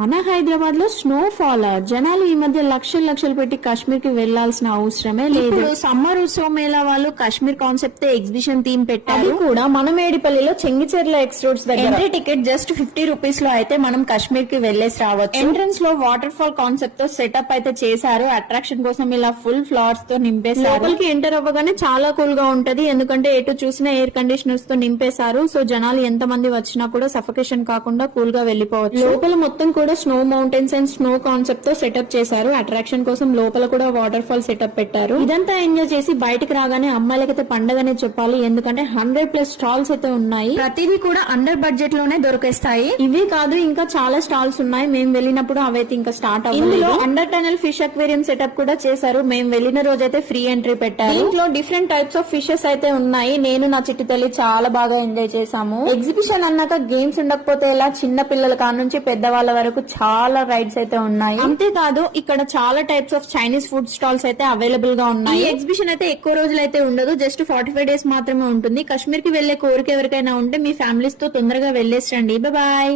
మన హైదరాబాద్ లో snow fall. జనాలు ఈ మధ్య లక్షలు లక్షలు పెట్టి కాశ్మీర్ కి వెళ్లాల్సిన అవసరమే లేదు. సమ్మర్ ఉత్సవ మేళా వాళ్ళు కాశ్మీర్ కాన్సెప్ట్ ఎగ్జిబిషన్ థీమ్ పెట్టారు. అది కూడా మన మేడిపల్లిలో చెంగిచెర్ల ఎక్స్ రోడ్స్ దగ్గర. ఎంట్రీ టికెట్ జస్ట్ 50 రూపీస్ లో అయితే మనం కాశ్మీర్ కి వెళ్లేసి రావచ్చు. ఎంట్రన్స్ లో వాటర్ ఫాల్ కాన్సెప్ట్ తో సెటప్ అయితే చేశారు. అట్రాక్షన్ కోసం ఇలా ఫుల్ ఫ్లవర్స్ తో నింపేశారు. లోపలికి ఎంటర్ అవ్వగానే చాలా కూల్ గా ఉంటది, ఎందుకంటే ఎటు చూసినా ఎయిర్ కండిషనర్స్ తో నింపేశారు. సో జనాలు ఎంత మంది వచ్చినా కూడా సఫికేషన్ కాకుండా కూల్ గా వెళ్లిపోవచ్చు. లోపల మొత్తం కూడా snow mountains and snow concept తో సెటప్ చేశారు. అట్రాక్షన్ కోసం లోపల కూడా వాటర్ ఫాల్ సెటప్ పెట్టారు. ఇదంతా ఎంజాయ్ చేసి బయటకు రాగానే అమ్మాయిలకైతే పండగనే చెప్పాలి, ఎందుకంటే 100+ స్టాల్స్ అయితే ఉన్నాయి. ప్రతిదీ కూడా అండర్ బడ్జెట్ లోనే దొరికేస్తాయి. ఇవి కాదు, ఇంకా చాలా స్టాల్స్ ఉన్నాయి. మేము వెళ్ళినప్పుడు అవైతే ఇంకా స్టార్ట్ అవ్వలేదు. Under tunnel fish aquarium setup కూడా చేశారు. మేము వెళ్ళిన రోజైతే ఫ్రీ ఎంట్రీ పెట్టారు. దీంట్లో డిఫరెంట్ టైప్స్ ఆఫ్ ఫిషెస్ అయితే ఉన్నాయి. నేను నా చిట్టి తల్లి చాలా బాగా ఎంజాయ్ చేశాము. ఎగ్జిబిషన్ అన్నాక గేమ్స్ ఉండకపోతే ఎలా, చిన్న పిల్లల కాడ నుంచి పెద్దవాళ్ళ వరకు చాలా రైడ్స్ అయితే ఉన్నాయి. అంతేకాదు ఇక్కడ చాలా types of Chinese food stalls అయితే అవైలబుల్ గా ఉన్నాయి. ఈ ఎగ్జిబిషన్ అయితే ఎక్కువ రోజులు అయితే ఉండదు, జస్ట్ 45 డేస్ మాత్రమే ఉంటుంది. కాశ్మీర్ కి వెళ్లే కోరిక ఎవరికైనా ఉంటే మీ ఫ్యామిలీస్ తో తొందరగా వెళ్లేసి రండి. బాయ్.